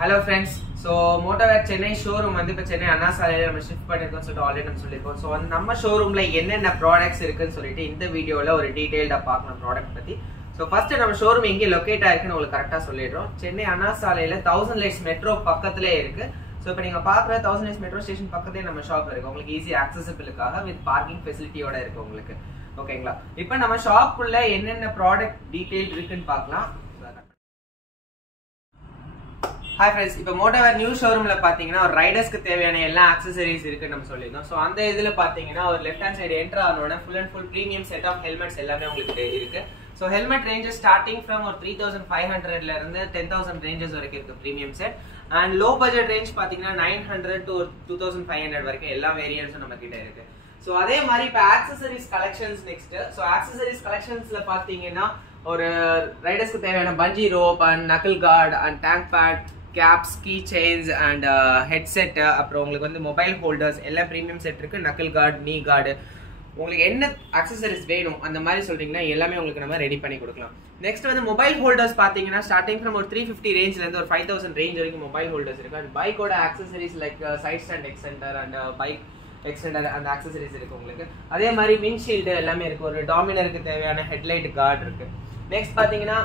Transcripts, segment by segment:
Hello friends. So Motowear Chennai showroom வந்து இப்ப Chennai Anna Salai நம்ம shift பண்ணிருக்கோம் சொல்லிட்டு ஆல்ரெடி நம்ம சொல்லிருக்கோம். So நம்ம ஷோரூம்ல என்னென்ன ப்ராடக்ட்ஸ் இருக்குன்னு சொல்லிட்டு இந்த வீடியோல ஒரு டீடைல்டா பார்க்கலாம் ப்ராடக்ட் பத்தி. So first நம்ம ஷோரூம் எங்க லொகேட் ஆயிருக்குன்னு உங்களுக்கு கரெக்ட்டா சொல்லிடுறோம். Chennai Anna Salaiல 1000 lights metro பக்கத்திலே இருக்கு. So இப்போ நீங்க பாக்குற 1000 lights metro ஸ்டேஷன் பக்கத்திலே நம்ம ஷாப் இருக்கு. உங்களுக்கு ஈஸி accessible-க்காக with parking facility-யோட இருக்கு உங்களுக்கு. ஓகேங்களா? இப்போ நம்ம ஷாப்புக்குள்ள என்னென்ன ப்ராடக்ட் டீடைல் இருக்குன்னு பார்க்கலாம். Hi friends, இப்போ Motowear நியூ ஷோரூம்ல பாத்தீங்கன்னா ஒரு ரைடர்ஸ்க்கு தேவையான எல்லா ஆக்சஸரீஸ் இருக்குன்னு நம்ம சொல்லிருந்தோம். சோ அந்த இதுல பாத்தீங்கன்னா ஒரு லெஃப்ட் ஹேண்ட் சைடு என்டர் ஆனோட full and full premium set of helmets எல்லாமே உங்களுக்கு இருக்கு. So helmet ranges starting from ஒரு 3500ல இருந்து 10000 ரேஞ்சஸ் வரைக்கும் இருக்கு premium set. And low budget range பாத்தீங்கன்னா 900 to 2500 வரைக்கும் எல்லா வேரியன்ட்ஸும் நம்ம கிட்ட இருக்கு. சோ அதே மாதிரி இப்போ ஆக்சஸரீஸ் கலெக்ஷன்ஸ் நெக்ஸ்ட். சோ ஆக்சஸரீஸ் கலெக்ஷன்ஸ்ல பாத்தீங்கன்னா ஒரு ரைடர்ஸ்க்கு தேவையான bungee rope and knuckle guard and tank pad, caps, key chains and headset, அப்புறம் உங்களுக்கு வந்து மொபைல் ஹோல்டர்ஸ் எல்லாம் பிரீமியம் செட் இருக்கு. நக்கிள் கார்டு, நீ கார்டு, உங்களுக்கு என்ன அக்சஸரிஸ் வேணும் அந்த மாதிரி சொல்றீங்கன்னா எல்லாமே உங்களுக்கு நம்ம ரெடி பண்ணி கொடுக்கலாம். நெக்ஸ்ட் வந்து மொபைல் ஹோல்டர்ஸ் பாத்தீங்கன்னா ஸ்டார்டிங் ஃப்ரம் ஒரு 350 ரேஞ்ச்ல இருந்து ஒரு 5000 ரேஞ்ச் வரைக்கும் மொபைல் ஹோல்டர்ஸ் இருக்கு. அண்ட் பைக்கோட accessories like side stand extender and bike extender அந்த அக்சஸரிஸ் இருக்கு உங்களுக்கு. அதே மாதிரி விண்ட்ஷீல்டு எல்லாமே இருக்கு. ஒரு டாமினருக்கு தேவையான ஹெட்லைட் கார்டு இருக்கு. நெக்ஸ்ட் பாத்தீங்கன்னா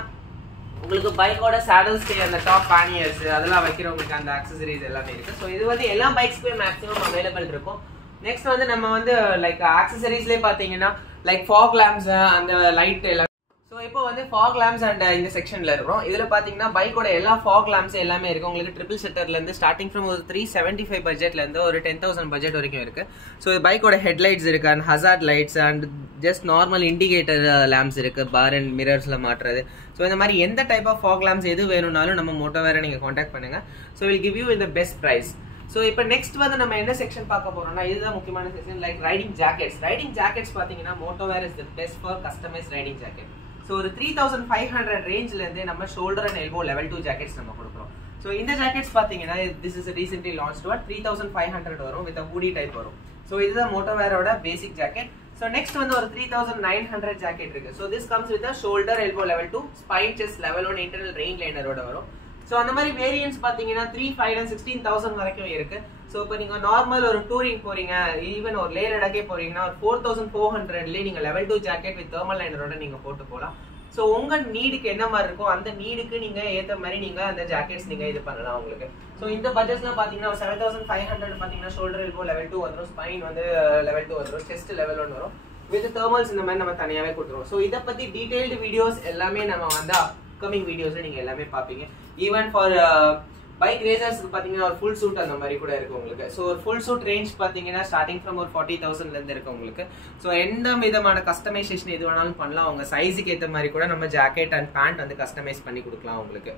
உங்களுக்கு பைக்கோட சாடல் ஸ்டே அந்த டாப் panniers அதெல்லாம் வைக்கிறவங்களுக்கு அந்த அக்சஸரீஸ் எல்லாமே இருக்கு. ஸோ இது வந்து எல்லா பைக்ஸ்க்குமே மேக்ஸிமம் அவைலபிள் இருக்கும். நெக்ஸ்ட் வந்து நம்ம வந்து லைக் அக்சஸரீஸ்லேயே பார்த்தீங்கன்னா லைக் ஃபாக் லேம்ப்ஸ் அந்த லைட் எல்லாம். ஸோ இப்போ வந்து ஃபாக் லேம்ப்ஸ் அண்ட் இந்த செக்ஷன்ல இருக்கிறோம். இதுல பாத்தீங்கன்னா பைக்கோட எல்லா ஃபாக் லேம்ப்ஸ் எல்லாமே இருக்கு. உங்களுக்கு ட்ரிபிள் செட்டர்ல இருந்து ஸ்டார்டிங் ஃப்ரம் ஒரு 375 பட்ஜெட்ல இருந்து ஒரு 10000 பட்ஜெட் வரைக்கும் இருக்கு. ஸோ பைக்கோட ஹெட்லைட்ஸ் இருக்கு and hazard lights and just normal indicator lamps இருக்கு, பார் அண்ட் மிரர்ஸ்ல மாற்றுறது. ஸோ இந்த மாதிரி எந்த டைப் ஆஃப் ஃபாக் லேம்ப்ஸ் எது வேணும்னாலும் நம்ம மோட்டோவேரை நீங்க காண்டாக்ட் பண்ணுங்க. ஸோ வில் கிவ் யூ இந்த பெஸ்ட் பிரைஸ். ஸோ இப்போ நெக்ஸ்ட் வந்து நம்ம என்ன செக்ஷன் பார்க்க போறோம்னா இதுதான் முக்கியமான section, like riding jackets. Riding jackets பாத்தீங்கன்னா Motoware is the best for customise riding jacket. So ஒரு 3500 ரேஞ்ச்ல இருந்தே நம்ம shoulder and elbow level 2 jackets நம்ம கொடுக்குறோம். ஸோ இந்த ஜாக்கெட்ஸ் பாத்தீங்கன்னா this is recently launched one 3500 வரும் வித் ஹூடி டைப் வரும். ஸோ இதுதான் மோட்டோவேரோட பேசிக் ஜாக்கெட். ஸோ நெக்ஸ்ட் வந்து ஒரு 3900 ஜாக்கெட் இருக்கு. So this comes with shoulder elbow level 2 spine chest level 1 internal rain லைனரோட வரும். ஸோ அந்த மாதிரி வேரியன்ஸ் பாத்தீங்கன்னா 3,500 and 16,000 வரைக்கும் இருக்கு. ஸோ இப்போ நீங்க நார்மல் ஒரு டூரிங் போறீங்க, ஈவன் ஒரு லே லடாக்கே போறீங்கன்னா ஒரு 4400லேயே நீங்க லெவல் 2 ஜாக்கெட் வித் தெர்மல் லைனரோட நீங்க போட்டு போகலாம். ஸோ உங்க நீடுக்கு என்ன மாதிரி இருக்கும் அந்த நீடுக்கு நீங்க ஏற்ற மாதிரி நீங்க அந்த ஜாக்கெட்ஸ் நீங்க இது பண்ணலாம் உங்களுக்கு. ஸோ இந்த பட்ஜெட்ஸ்லாம் பாத்தீங்கன்னா 7500 பாத்தீங்கன்னா ஷோல்டர் எல்போ லெவல் 2 வந்துடும், ஸ்பைன் வந்து லெவல் 2 வந்துடும், செஸ்ட் லெவல் 1 வரும், வித் தெர்மல்ஸ் இந்த மாதிரி நம்ம தனியாவே கொடுத்துருவோம். ஸோ இதை பத்தி டீடைல்டு வீடியோஸ் எல்லாமே நம்ம வந்து அப்கமிங் வீடியோஸ்ல நீங்க எல்லாமே பாப்பீங்க. ஈவன் ஃபார் பைக் ரேசர்ஸ்க்கு பாத்தீங்கன்னா ஒரு ஃபுல் சூட் அந்த மாதிரி கூட இருக்கு உங்களுக்கு. ஸோ ஒரு ஃபுல் சூட் ரேஞ்ச் பாத்தீங்கன்னா ஸ்டார்டிங் ஃப்ரம் ஒரு 40,000ல இருந்து இருக்கு உங்களுக்கு. ஸோ எந்த விதமான கஸ்டமைசேஷன் எது வேணாலும் பண்ணலாம். உங்க சைஸுக்கு ஏற்ற மாதிரி கூட நம்ம ஜாக்கெட் அண்ட் பேண்ட் வந்து கஸ்டமைஸ் பண்ணி கொடுக்கலாம் உங்களுக்கு.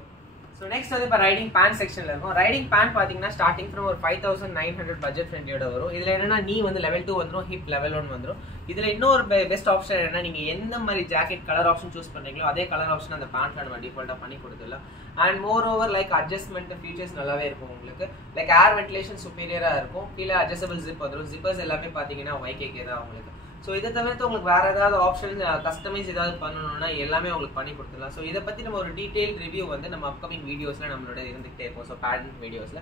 ஸோ நெக்ஸ்ட் வந்து இப்போ ரைடிங் பேண்ட் செக்ஷன்ல இருக்கும். ரைடிங் பேண்ட் பாத்தீங்கன்னா ஸ்டார்டிங் ஃப்ரம் ஒரு 5900 பட்ஜெட் ஃப்ரெண்ட்லியோட வரும். இதுல என்னன்னா நீ வந்து லெவல் 2 வந்துடும், ஹிப் லெவல் 1 வந்துடும். இதுல இன்னொரு பெஸ்ட் ஆப்ஷன் என்னன்னா நீங்க எந்த மாதிரி ஜாக்கெட் கலர் ஆப்ஷன் சூஸ் பண்றீங்களோ அதே கலர் ஆப்ஷன் அந்த பேண்ட்ல நம்ம டிஃபால்ட்டா பண்ணி கொடுத்துடலாம். And more over like adjustment features நல்லாவே இருக்கும் உங்களுக்கு. லைக் ஏர் வென்டிலேஷன் சுப்பீரியரா இருக்கும். கீழே அட்ஜஸ்டபிள் ஜிப் வந்துடும். ஜிப்பர்ஸ் எல்லாமே பாத்தீங்கன்னா YKK தான் உங்களுக்கு. ஸோ இதை தவிர்த்து உங்களுக்கு வேற ஏதாவது ஆப்ஷன் கஸ்டமைஸ் ஏதாவது பண்ணணும்னா எல்லாமே உங்களுக்கு பண்ணி கொடுத்துடலாம். ஸோ இதை பத்தி நம்ம ஒரு டீடைல் ரிவ்யூ வந்து நம்ம அப்கமிங் வீடியோஸ்ல நம்மளோட இருந்துகிட்டே இருக்கும். ஸோ பேண்ட் வீடியோஸ்ல.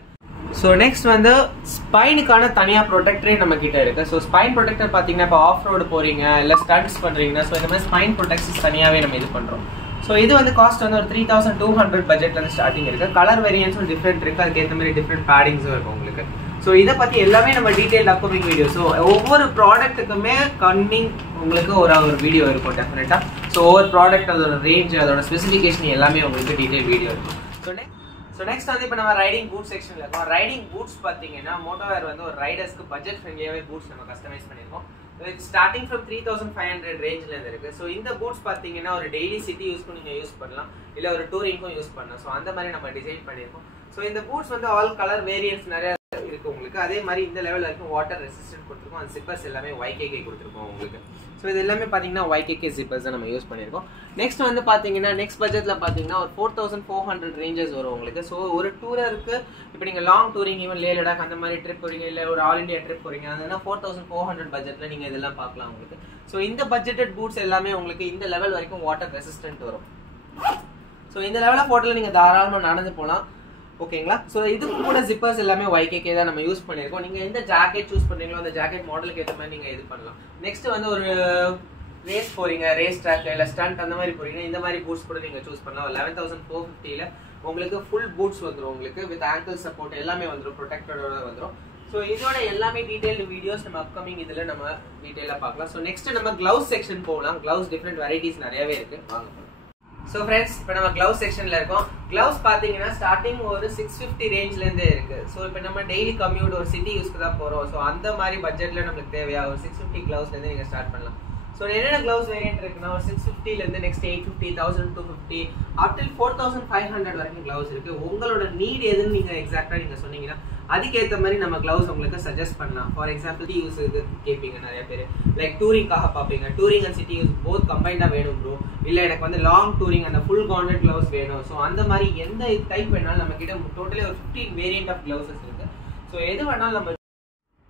ஸோ நெக்ஸ்ட் வந்து ஸ்பைனுக்கான தனியா ப்ரொடெக்டரே நம்ம கிட்ட இருக்கு. ஸோ ஸ்பைன் ப்ரொடெக்டர் பாத்தீங்கன்னா இப்போ ஆஃப் ரோடு போறீங்க இல்ல ஸ்டண்ட்ஸ் பண்றீங்கன்னா ஸோ இந்த மாதிரி ஸ்பைன் ப்ரொடெக்ஷன்ஸ் தனியாவே நம்ம இது பண்றோம். ஸோ இது வந்து காஸ்ட் வந்து ஒரு 3200 பட்ஜெட்ல இருந்து ஸ்டார்டிங் இருக்கு. கலர் வேரியன்ஸும் டிஃப்ரெண்ட் இருக்கு, அதுக்கு ஏற்ற மாதிரி டிஃப்ரெண்ட் பேடிங்ஸும் இருக்கும் உங்களுக்கு. ஸோ இதை பத்தி எல்லாமே நம்ம டீடைல் அப்கமிங் வீடியோ. ஸோ ஒவ்வொரு ப்ராடக்ட்டுக்குமே கம்மிங் உங்களுக்கு ஒரு வீடியோ இருக்கும் டெஃபினட்டா. ஸோ ஒவ்வொரு ப்ராடக்ட் அதோட ரேஞ்ச் அதோட ஸ்பெசிஃபிகேஷன் எல்லாமே உங்களுக்கு டீடைல் வீடியோ இருக்கும். ஸோ நெக்ஸ்ட் வந்து இப்போ நம்ம ரைடிங் பூட் செக்ஷன்ல இருக்கோம். ரைடிங் பூட்ஸ் பாத்தீங்கன்னா மோட்டோவேர் வந்து ஒரு ரைடர்ஸ்க்கு பட்ஜெட் ஃப்ரெண்ட்லியாவே பூட்ஸ் நம்ம கஸ்டமைஸ் பண்ணிருக்கோம். ஸ்டார்டிங் ஃப்ரம் 3500 ரேஞ்ச்ல இருந்து இருக்கு. ஸோ இந்த பூட்ஸ் பாத்தீங்கன்னா ஒரு டெய்லி சிட்டி யூஸ்க்கும் நீங்க யூஸ் பண்ணலாம், இல்ல ஒரு டூரிங்க்கும் யூஸ் பண்ணலாம். ஸோ அந்த மாதிரி நம்ம டிசைன் பண்ணிருக்கோம். ஸோ இந்த பூட்ஸ் வந்து ஆல் கலர் வேரியன்ட்ஸ் நிறைய இருக்கு உங்களுக்கு. அதே மாதிரி இந்த லெவல் வரைக்கும் வாட்டர் ரெசிஸ்டன்ட் கொடுத்துருக்கோம். அந்த ஜிப்பர்ஸ் எல்லாமே YKK கொடுத்துருக்கோம் உங்களுக்கு. ஸோ இது எல்லாமே பாத்தீங்கன்னா YKK ஜிப்பர்ஸ் தான் நம்ம யூஸ் பண்ணிருக்கோம். நெக்ஸ்ட் வந்து பாத்தீங்கன்னா நெக்ஸ்ட் பட்ஜெட்ல பாத்தீங்கன்னா ஒரு 4400 ரேஞ்சஸ் வரும் உங்களுக்கு. ஸோ ஒரு டூரருக்கு இப்போ நீங்க long touring even Leh Ladakh அந்த மாதிரி ட்ரிப் போறீங்க இல்ல ஒரு ஆல் இண்டியா ட்ரிப் போறீங்க அதனால 4400 பட்ஜெட்ல நீங்க இதெல்லாம் பார்க்கலாம் உங்களுக்கு. ஸோ இந்த பட்ஜெட்டட் பூட்ஸ் எல்லாமே உங்களுக்கு இந்த லெவல் வரைக்கும் வாட்டர் ரெசிஸ்டன்ட் வரும். ஸோ இந்த லெவல் ஆஃப் வாட்டர்ல நீங்க தாராளமா நடந்து போகலாம். ஓகேங்களா. ஸோ இதுக்கு கூட ஜிப்பர்ஸ் எல்லாமே YKK தான் நம்ம யூஸ் பண்ணியிருக்கோம். நீங்கள் எந்த ஜாக்கெட் சூஸ் பண்ணுறீங்களோ அந்த ஜாக்கெட் மாடலுக்கு ஏற்ற மாதிரி நீங்கள் இது பண்ணலாம். நெக்ஸ்ட் வந்து ஒரு ரேஸ் போறீங்க, ரேஸ் ட்ராக் இல்லை ஸ்டண்ட் அந்த மாதிரி போறீங்கன்னா இந்த மாதிரி பூட்ஸ் கூட நீங்கள் சூஸ் பண்ணலாம். 11,450 உங்களுக்கு ஃபுல் பூட்ஸ் வந்துடும், உங்களுக்கு வித் ஆங்கிள் சப்போர்ட் எல்லாமே வந்துடும், ப்ரொடெக்டரோட வந்துடும். ஸோ இதோட எல்லாமே டீடைல்டு வீடியோஸ் நம்ம அப்கமிங் இதில் நம்ம டீட்டெயிலாக பார்க்கலாம். ஸோ நெக்ஸ்ட் நம்ம கிளவுஸ் செக்ஷன் போகலாம். கிளவுஸ் டிஃப்ரெண்ட் வெரைட்டிஸ் நிறையவே இருக்கு, வாங்க. ஸோ ஃப்ரெண்ட்ஸ் இப்போ நம்ம கிளவுஸ் செக்ஷனில் இருக்கோம். கிளவுஸ் பார்த்தீங்கன்னா ஸ்டார்டிங் ஒரு 650 ரேஞ்ச்லேருந்தே இருக்கு. ஸோ இப்போ நம்ம டெய்லி கம்யூட் ஒரு சிட்டி யூஸ்க்கு தான் போகிறோம். ஸோ அந்த மாதிரி பட்ஜெட்டில் நமக்கு தேவையா ஒரு 650 கிளவுஸ்லேருந்து நீங்கள் ஸ்டார்ட் பண்ணலாம். ஸோ என்னென்ன கிளவுஸ் வேரியன்ட் இருக்குன்னா ஒரு 650லேருந்து நெக்ஸ்ட் 850, 1250 அப் டில் 4500 வரைக்கும் கிளவுஸ் இருக்கு. உங்களோட நீட் எதுன்னு நீங்கள் எக்ஸாக்டாக நீங்கள் சொன்னீங்கன்னா அதுக்கேற்ற மாதிரி நம்ம கிளவுஸ் உங்களுக்கு சஜஸ்ட் பண்ணலாம். ஃபார் எக்ஸாம்பிள் சிட்டி யூஸ் கேட்பீங்க நிறைய பேர், லைக் டூரிங்காக பார்ப்பீங்க. Touring and city use both கம்பைண்டாக வேணும் ப்ரோ, இல்லை எனக்கு வந்து லாங் டூரிங் அந்த ஃபுல் காண்டட் கிளவுஸ் வேணும். ஸோ அந்த மாதிரி எந்த டைப் வேணாலும் நம்ம கிட்ட டோட்டலி ஒரு 15 வேரியன்ட் ஆஃப் கிளவுஸஸ் இருக்கு. ஸோ எது வேணாலும் நம்ம.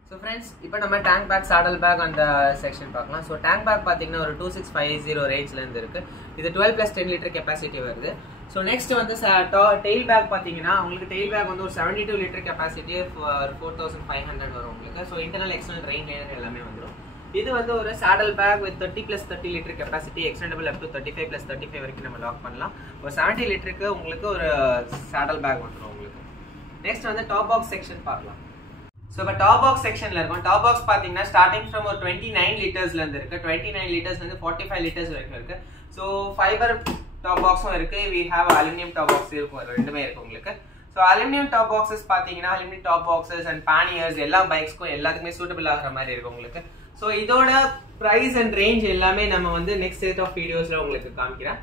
ஸோ ஃப்ரெண்ட்ஸ் இப்போ நம்ம டேங்க் பேக், சாடல் பேக் அந்த செக்ஷன் பார்க்கலாம். ஸோ டேங்க் பேக் பார்த்தீங்கன்னா ஒரு 2650 ரேஞ்ச்லேருந்து இருக்குது. இது 12+10 லிட்டர் கெப்பாசிட்டி வருது. ஸோ நெக்ஸ்ட் வந்து டெயில் பேக் பார்த்தீங்கன்னா உங்களுக்கு டெயில் பேக் வந்து ஒரு 72 லிட்டர் கெப்பாசிட்டி ஒரு 4500 வரும் உங்களுக்கு. So internal external rain liner எல்லாமே வந்துடும். இது வந்து ஒரு saddle bag with 30+30 litre capacity, extendable up to 35+35 வரைக்கும் நம்ம லாக் பண்ணலாம். ஒரு 70 லிட்டருக்கு உங்களுக்கு ஒரு சாடல் பேக் வந்துடும் உங்களுக்கு. நெக்ஸ்ட் வந்து டாப் பாக்ஸ் செக்ஷன் பார்க்கலாம். ஸோ இப்போ டாப் பாக்ஸ் செக்ஷனில் இருக்கும். டாப் பாக்ஸ் பார்த்தீங்கன்னா ஸ்டார்டிங் ஃப்ரம் ஒரு 29 லிட்டர்ஸ்லேருந்து இருக்குது. 29 லிட்டர்ஸ்லேருந்து 45 லிட்டர்ஸ் வரைக்கும் இருக்குது. ஸோ ஃபைபர் டாப் பாக்ஸும் இருக்குது, we have aluminium top box இருக்கும், ரெண்டுமே இருக்குது உங்களுக்கு. ஸோ அலுமினியம் டாப் பாக்ஸஸ் பார்த்தீங்கன்னா aluminium top boxes and panniers எல்லா பைக்ஸ்க்கும் எல்லாத்துக்குமே சூட்டபிள் ஆகிற மாதிரி இருக்கும் உங்களுக்கு. ஸோ இதோட ப்ரைஸ் அண்ட் ரேஞ்ச் எல்லாமே நம்ம வந்து நெக்ஸ்ட் செட் ஆஃப் வீடியோஸில் உங்களுக்கு காமிக்கிறேன்.